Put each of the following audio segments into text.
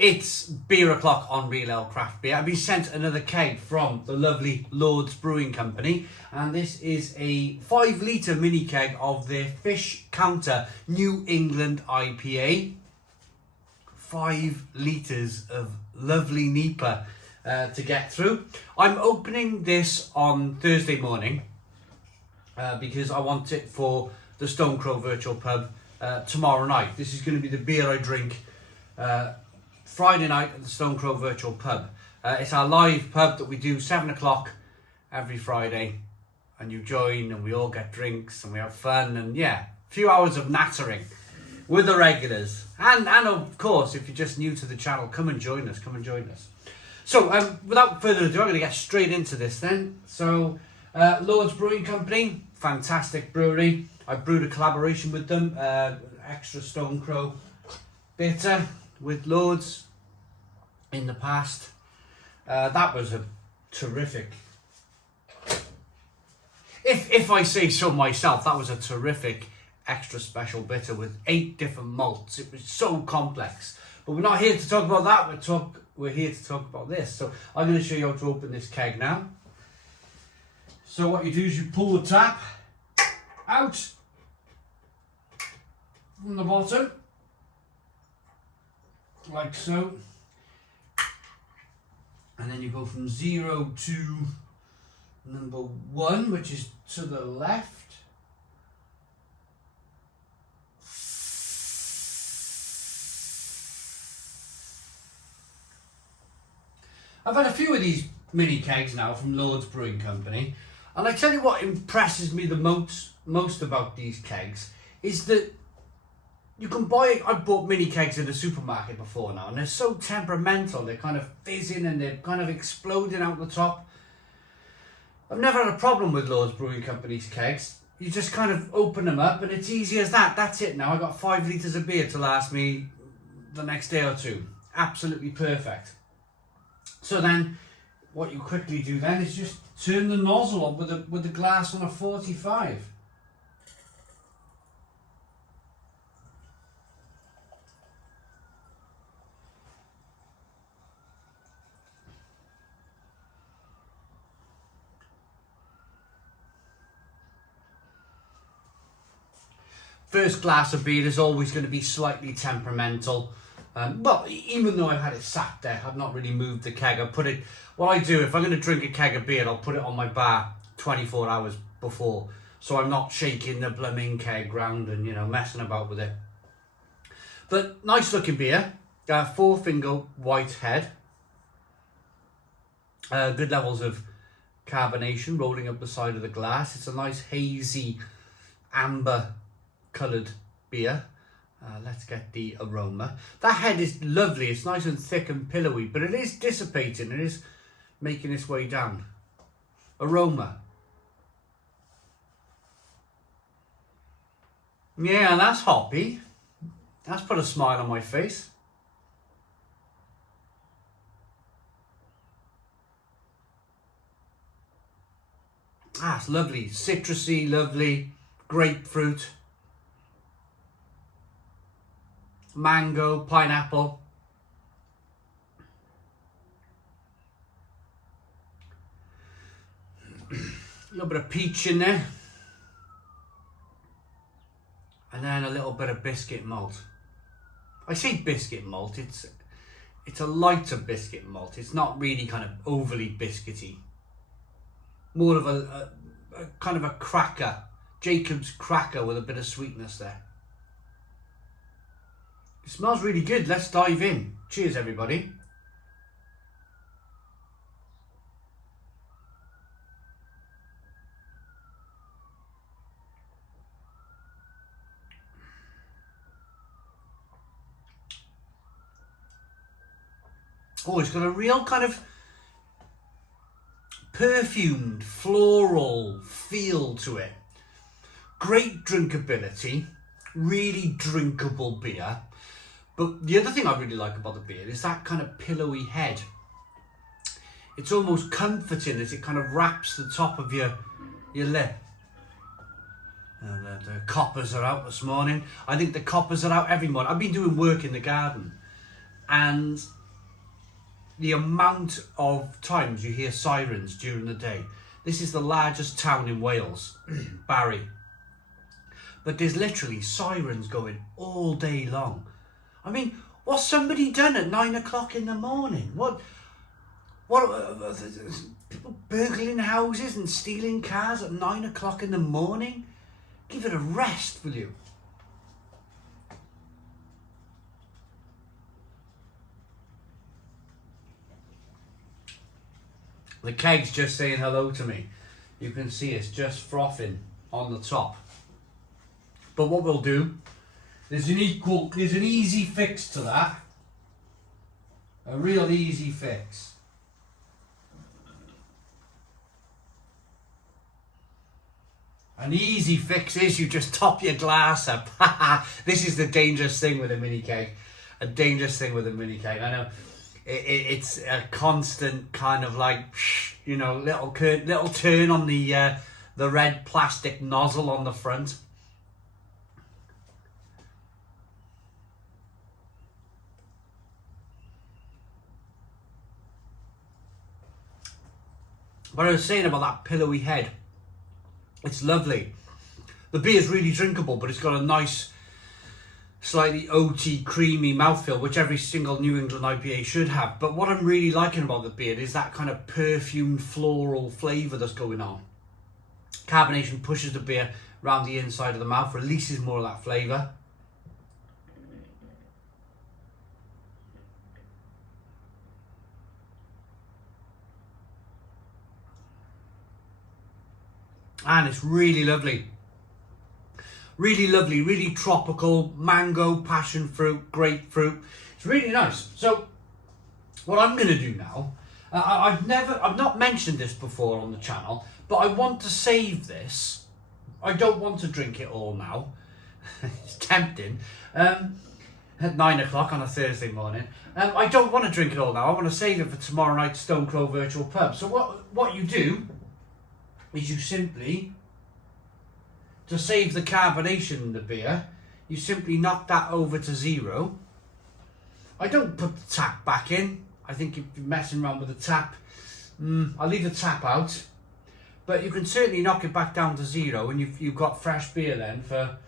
It's beer o'clock on Real Ale Craft Beer. I've been sent another keg from the lovely Lord's Brewing Company, and this is a 5 litre mini keg of their Fish Counter New England IPA. 5 litres of lovely NEIPA to get through. I'm opening this on Thursday morning because I want it for the Stone Crow Virtual Pub tomorrow night. This is going to be the beer I drink Friday night at the Stone Crow Virtual Pub. It's our live pub that we do 7 o'clock every Friday, and you join and we all get drinks and we have fun, and yeah, a few hours of nattering with the regulars. And of course, if you're just new to the channel, come and join us, So without further ado, I'm going to get straight into this then. So Lord's Brewing Company, fantastic brewery. I brewed a collaboration with them, extra Stone Crow bitter with Lord's in the past. That was a terrific, if I say so myself, that was a terrific extra special bitter with 8 different malts. It was so complex, but we're not here to talk about that. We're here to talk about this. So I'm going to show you how to open this keg now. So what you do is you pull the tap out from the bottom, like so, and then you go from 0 to number 1, which is to the left. I've had a few of these mini kegs now from Lord's Brewing Company, and I tell you what impresses me the most about these kegs is that you can buy, I've bought mini kegs in the supermarket before now, and they're so temperamental. They're kind of fizzing and they're kind of exploding out the top. I've never had a problem with Lord's Brewing Company's kegs. You just kind of open them up and it's easy as that. That's it now. I got 5 litres of beer to last me the next day or two. Absolutely perfect. So then what you quickly do then is just turn the nozzle up with the glass on a 45. First glass of beer is always going to be slightly temperamental. Well, even though I've had it sat there, I've not really moved the keg. What I do, if I'm going to drink a keg of beer, I'll put it on my bar 24 hours before. So I'm not shaking the blooming keg round and, messing about with it. But nice looking beer. 4-finger white head. Good levels of carbonation rolling up the side of the glass. It's a nice hazy amber coloured beer. Let's get the aroma. That head is lovely. It's nice and thick and pillowy, but it is dissipating. It is making its way down. Aroma. Yeah, that's hoppy. That's put a smile on my face. It's lovely. Citrusy, lovely. Grapefruit. Mango, pineapple. A little bit of peach in there. And then a little bit of biscuit malt. I say biscuit malt, it's a lighter biscuit malt. It's not really kind of overly biscuity. More of a kind of a cracker. Jacob's cracker with a bit of sweetness there. It smells really good. Let's dive in. Cheers, everybody. Oh, it's got a real kind of perfumed, floral feel to it. Great drinkability. Really drinkable beer. But the other thing I really like about the beer is that kind of pillowy head. It's almost comforting as it kind of wraps the top of your lip. And the coppers are out this morning. I think the coppers are out every morning. I've been doing work in the garden And the amount of times you hear sirens during the day. This is the largest town in Wales, Barry. But there's literally sirens going all day long. I mean, what's somebody done at 9 o'clock in the morning? What people burgling houses and stealing cars at 9 o'clock in the morning? Give it a rest, will you? The keg's just saying hello to me. You can see it's just frothing on the top. But what we'll do, there's an easy fix to that. A real easy fix. An easy fix is you just top your glass up. This is the dangerous thing with a mini keg. A dangerous thing with a mini keg. I know it's a constant kind of like, you know, little turn on the red plastic nozzle on the front. But I was saying about that pillowy head. It's lovely. The beer's really drinkable, but it's got a nice, slightly oaty, creamy mouthfeel, which every single New England IPA should have. But what I'm really liking about the beer is that kind of perfumed floral flavour that's going on. Carbonation pushes the beer around the inside of the mouth, releases more of that flavour. And it's really lovely. Really lovely, really tropical, mango, passion fruit, grapefruit. It's really nice. So what I'm going to do now, I've not mentioned this before on the channel, but I want to save this. I don't want to drink it all now. It's tempting. At 9 o'clock on a Thursday morning. I don't want to drink it all now. I want to save it for tomorrow night's Stone Crow Virtual Pub. So what you do is you simply, to save the carbonation in the beer, you simply knock that over to 0. I don't put the tap back in. I think if you're messing around with the tap, I'll leave the tap out. But you can certainly knock it back down to 0 and you've got fresh beer then for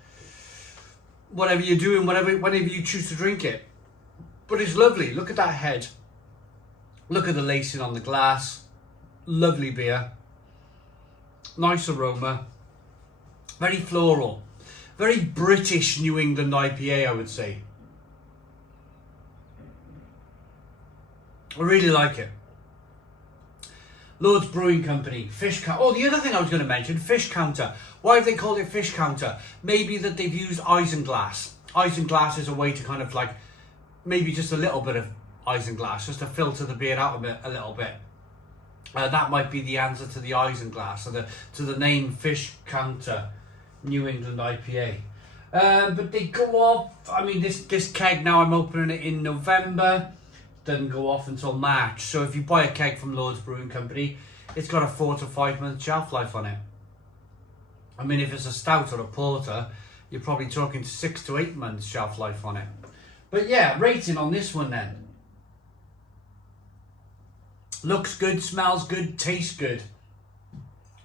whatever you're doing, whenever you choose to drink it. But it's lovely. Look at that head. Look at the lacing on the glass. Lovely beer. Nice aroma, very floral, very British New England IPA, I would say. I really like it. Lord's Brewing Company, Fish Counter. Oh, the other thing I was going to mention, Fish Counter. Why have they called it Fish Counter? Maybe that they've used isinglass. Isinglass is a way to kind of like, maybe just a little bit of isinglass, just to filter the beer out a little bit. That might be the answer to the isinglass, or to the name Fish Counter New England IPA. But they go off. I mean, this keg now, I'm opening it in November. Doesn't go off until March. So if you buy a keg from Lord's Brewing Company, it's got a 4 to 5 month shelf life on it. I mean, if it's a stout or a porter, you're probably talking 6 to 8 months shelf life on it. But yeah, rating on this one then. Looks good, smells good, tastes good.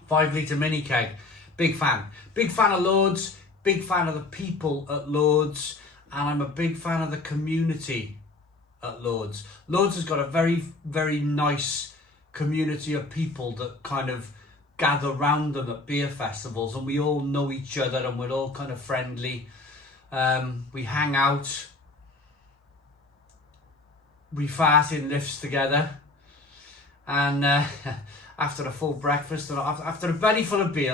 5 litre mini keg. Big fan. Big fan of Lord's. Big fan of the people at Lord's. And I'm a big fan of the community at Lord's. Lord's has got a very, very nice community of people that kind of gather round them at beer festivals. And we all know each other and we're all kind of friendly. We hang out. We fart in lifts together. And after a full breakfast, or after a belly full of beer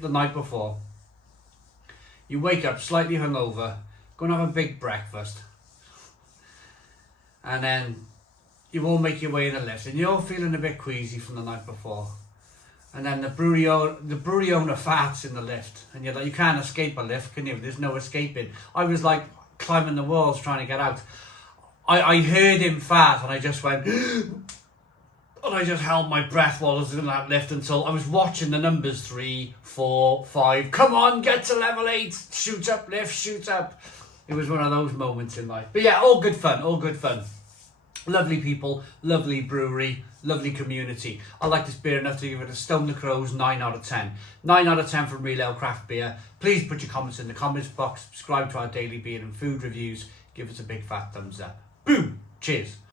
the night before, you wake up slightly hungover, go and have a big breakfast, and then you all make your way in a lift, and you're all feeling a bit queasy from the night before, and then the brewery owner farts in the lift, and you're like, you can't escape a lift, can you? There's no escaping. I was like climbing the walls trying to get out. I heard him fart, and I just went. And I just held my breath while I was in that lift until I was watching the numbers 3, 4, 5. Come on, get to level 8. Shoot up, lift, shoot up. It was one of those moments in life. But yeah, all good fun, all good fun. Lovely people, lovely brewery, lovely community. I like this beer enough to give it a Stone the Crows 9 out of 10. 9 out of 10 from Real Ale Craft Beer. Please put your comments in the comments box. Subscribe to our daily beer and food reviews. Give us a big fat thumbs up. Boom! Cheers.